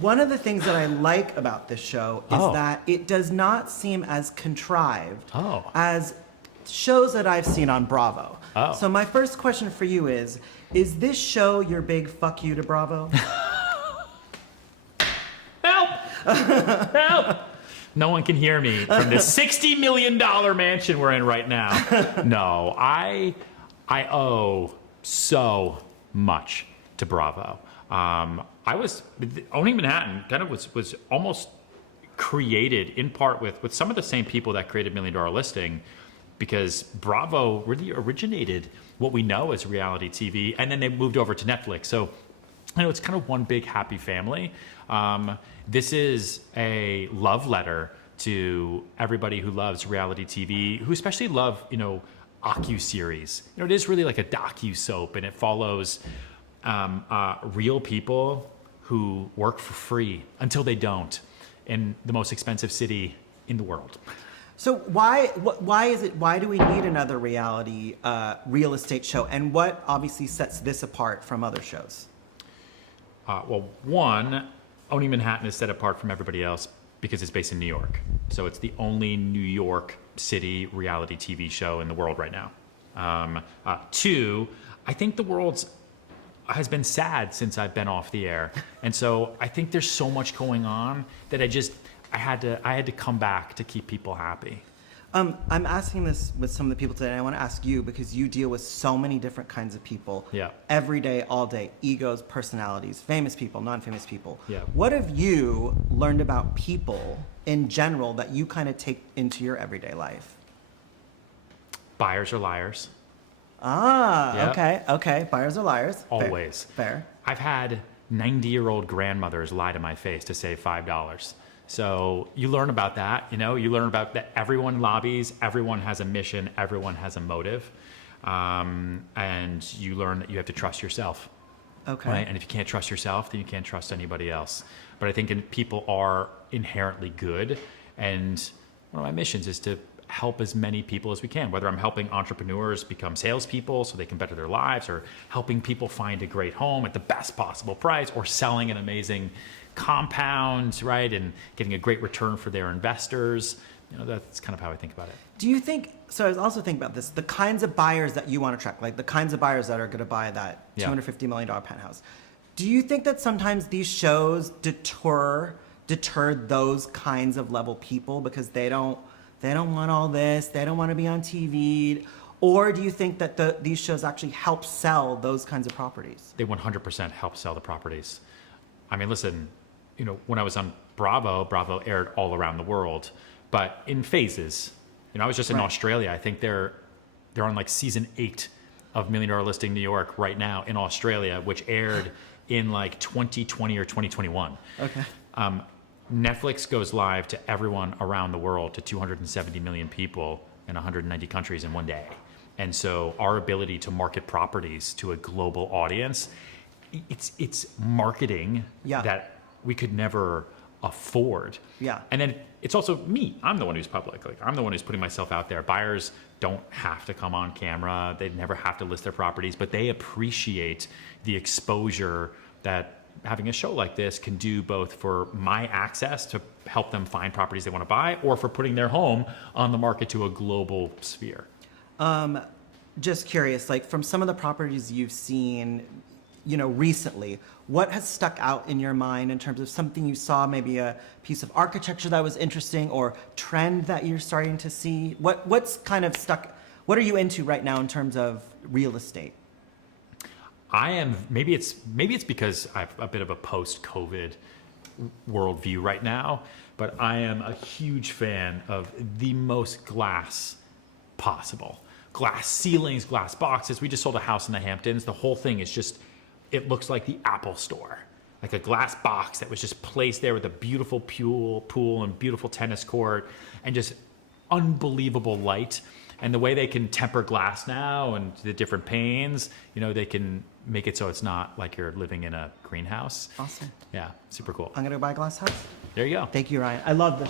one of the things that I like about this show is that it does not seem as contrived as shows that I've seen on Bravo. So my first question for you is this show your big fuck you to Bravo? Help! Help! No one can hear me from this $60 million mansion we're in right now. No, I owe so much to Bravo. Owning Manhattan kind of was almost created in part with some of the same people that created $1 Million Listing, because Bravo really originated what we know as reality TV, and then they moved over to Netflix. So, it's kind of one big happy family. This is a love letter to everybody who loves reality TV, who especially love, docu-series. It is really like a docu-soap, and it follows real people who work for free until they don't in the most expensive city in the world. So why do we need another reality real estate show, and what obviously sets this apart from other shows? Well, one, Owning Manhattan is set apart from everybody else because it's based in New York. So it's the only New York City reality TV show in the world right now. Two, I think the world has been sad since I've been off the air. And so I think there's so much going on that I had to come back to keep people happy. I'm asking this with some of the people today, and I want to ask you because you deal with so many different kinds of people. Yeah. Every day, all day, egos, personalities, famous people, non-famous people. Yeah. What have you learned about people in general that you kind of take into your everyday life? Buyers are liars. Yep. Okay. Buyers are liars. Always. Fair. I've had 90-year-old grandmothers lie to my face to save $5. So you learn about that, you learn about that everyone lobbies, everyone has a mission, everyone has a motive. And you learn that you have to trust yourself. Okay. Right? And if you can't trust yourself, then you can't trust anybody else. But I think people are inherently good. And one of my missions is to help as many people as we can, whether I'm helping entrepreneurs become salespeople so they can better their lives, or helping people find a great home at the best possible price, or selling an amazing compound, right, and getting a great return for their investors. That's kind of how I think about it. Do you think, so I was also thinking about this, the kinds of buyers that you want to attract, like the kinds of buyers that are going to buy that $250 million penthouse, do you think that sometimes these shows deter those kinds of level people because they don't want all this, they don't want to be on TV? Or do you think that these shows actually help sell those kinds of properties? They 100% help sell the properties. I mean, listen, when I was on Bravo aired all around the world, but in phases. I was just in Australia. I think they're on like season 8 of $1 Million Listing New York right now in Australia, which aired in like 2020 or 2021. Okay. Netflix goes live to everyone around the world, to 270 million people in 190 countries in one day. And so our ability to market properties to a global audience, it's marketing that we could never afford. Yeah. And then it's also me. I'm the one who's public. Like, I'm the one who's putting myself out there. Buyers don't have to come on camera. They never have to list their properties, but they appreciate the exposure that having a show like this can do, both for my access to help them find properties they want to buy, or for putting their home on the market to a global sphere. Just curious, like from some of the properties you've seen, recently, what has stuck out in your mind in terms of something you saw, maybe a piece of architecture that was interesting, or trend that you're starting to see? What's kind of stuck? What are you into right now in terms of real estate? I am, maybe it's because I have a bit of a post-COVID worldview right now, but I am a huge fan of the most glass possible. Glass ceilings, glass boxes. We just sold a house in the Hamptons. The whole thing is just, it looks like the Apple Store. Like a glass box that was just placed there with a beautiful pool and beautiful tennis court and just unbelievable light. And the way they can temper glass now and the different panes, they can make it so it's not like you're living in a greenhouse. Awesome. Yeah, super cool. I'm going to buy a glass house. There you go. Thank you, Ryan. I love this